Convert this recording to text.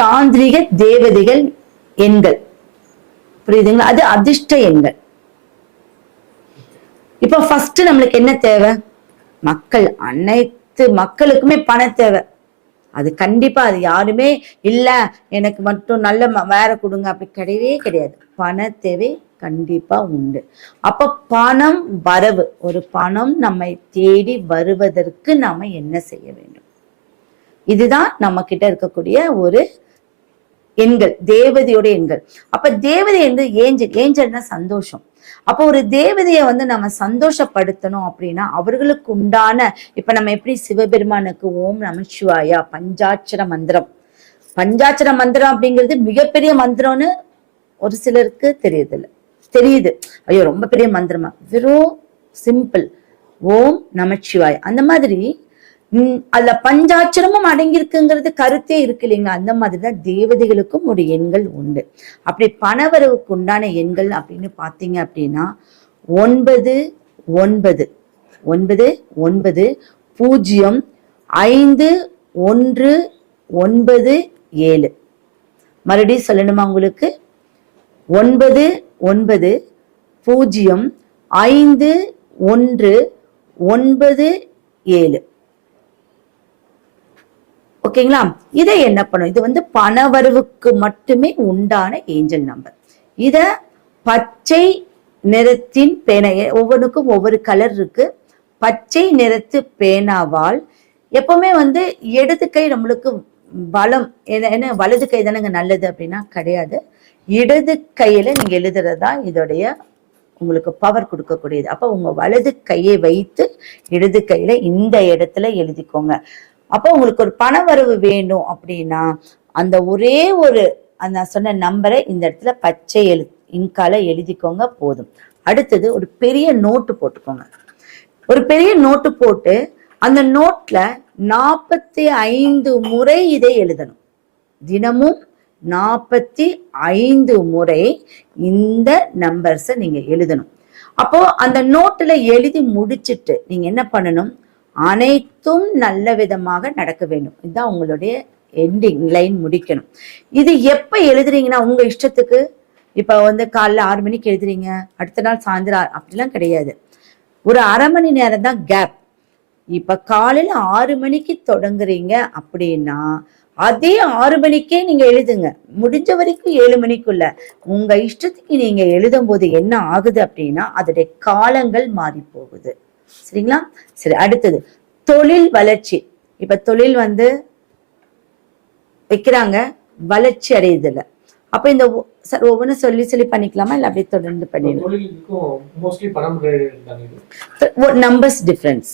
மாந்திரிக தேவதைகள் எண்கள். புரியுதுங்களா? அது அதிர்ஷ்ட எண்கள். இப்ப ஃபர்ஸ்ட் நம்மளுக்கு என்ன தேவை? மக்கள் அனைத்து மக்களுக்குமே பணம் தேவை. அது கண்டிப்பா அது யாருமே இல்ல எனக்கு மட்டும் நல்ல வேற கொடுங்க அப்படி கிடையவே கிடையாது. பண தேவை கண்டிப்பா உண்டு. அப்ப பணம் வரவு. ஒரு பணம் நம்மை தேடி வருவதற்கு நாம என்ன செய்ய வேண்டும்? இதுதான் நம்ம கிட்ட இருக்கக்கூடிய ஒரு எண்கள் தேவதையோட எண்கள். அப்ப தேவதை என்று ஏஞ்சல் ஏஞ்சல்னா சந்தோஷம். அப்போ ஒரு தேவதையை வந்து நம்ம சந்தோஷப்படுத்தணும் அப்படின்னா அவர்களுக்கு உண்டான இப்ப நம்ம எப்படி சிவபெருமானுக்கு ஓம் நமச்சிவாயா பஞ்சாட்சர மந்திரம். பஞ்சாட்சர மந்திரம் அப்படிங்கிறது மிகப்பெரிய மந்திரம்னு ஒரு சிலருக்கு தெரியுதில்ல. தெரியுது. ஐயோ ரொம்ப பெரிய மந்திரமா? வெறும் சிம்பிள் ஓம் நமச்சிவாய். அந்த மாதிரி அதுல பஞ்சாட்சரமும் அடங்கியிருக்குங்கிறது கருத்தே இருக்கு இல்லைங்க. அந்த மாதிரி தான் தேவதைகளுக்கும் ஒரு எண்கள் உண்டு. அப்படி பணவரவுக்கு உண்டான எண்கள் அப்படின்னு பாத்தீங்க அப்படின்னா ஒன்பது ஒன்பது. ஒன்பது ஒன்பது பூஜ்ஜியம் ஐந்து ஒன்று ஒன்பது ஏழு. மறுபடியும் சொல்லணுமா உங்களுக்கு? ஒன்பது ஒன்பது பூஜ்ஜியம் ஐந்து ஒன்று ஒன்பது ஏழு. ஓகேங்களா? இதை என்ன பண்ணும்? இது வந்து பணவரவுக்கு மட்டுமே உண்டான ஏஞ்சல் நம்பர். இத பச்சை நிறத்தின் பேனை ஒவ்வொன்றுக்கும் ஒவ்வொரு கலர் இருக்கு. பச்சை நிறத்து பேனாவால் எப்பவுமே வந்து இடது கை நம்மளுக்கு பலம் என்ன என்ன வலது கை தானேங்க நல்லது அப்படின்னா கிடையாது. இடது கையில நீங்க எழுதுறதா இதோடைய உங்களுக்கு பவர் கொடுக்கக்கூடியது. அப்ப உங்க வலது கையை வைத்து இடது கையில இந்த இடத்துல எழுதிக்கோங்க. அப்போ உங்களுக்கு ஒரு பண வரவு வேணும் அப்படின்னா அந்த ஒரே ஒரு நான் சொன்ன நம்பரை இந்த இடத்துல பச்சை எழு இன்கால எழுதிக்கோங்க போதும். அடுத்தது ஒரு பெரிய நோட்டு போட்டுக்கோங்க. ஒரு பெரிய நோட்டு போட்டு அந்த நோட்ல நாற்பத்தி ஐந்து முறை இதை எழுதணும். தினமும் நாற்பத்தி ஐந்து முறை இந்த நம்பர்ஸை நீங்க எழுதணும். அப்போ அந்த நோட்டுல எழுதி முடிச்சுட்டு நீங்க என்ன பண்ணணும்? அனைத்தும் நல்ல விதமாக நடக்க வேண்டும். இதுதான் உங்களுடைய எண்டிங் லைன் முடிக்கணும். இது எப்ப எழுதுறீங்கன்னா உங்க இஷ்டத்துக்கு. இப்ப வந்து காலைல ஆறு மணிக்கு எழுதுறீங்க. அடுத்த நாள் சாயந்தரம் அப்படிலாம் கிடையாது. ஒரு அரை மணி நேரம் தான் கேப் இப்ப காலையில ஆறு மணிக்கு தொடங்குறீங்க அப்படின்னா அதே ஆறு மணிக்கே நீங்க எழுதுங்க. முடிஞ்ச வரைக்கும் ஏழு மணிக்குள்ள. உங்க இஷ்டத்துக்கு நீங்க எழுதும் போது என்ன ஆகுது அப்படின்னா அதோடைய காலங்கள் மாறி போகுது சரிங்களா? சரி அடுத்தது. தொழில் வளர்ச்சி. இப்ப தொழில் வந்து வைக்கிறாங்க வளர்ச்சி அடையுதுல. அப்ப இந்த சார் ஒவ்வொன்றும் சொல்லி சொல்லி பண்ணிக்கலாமா? இல்ல அப்படியே தொடர்ந்து பண்ணிடலாம்? Numbers difference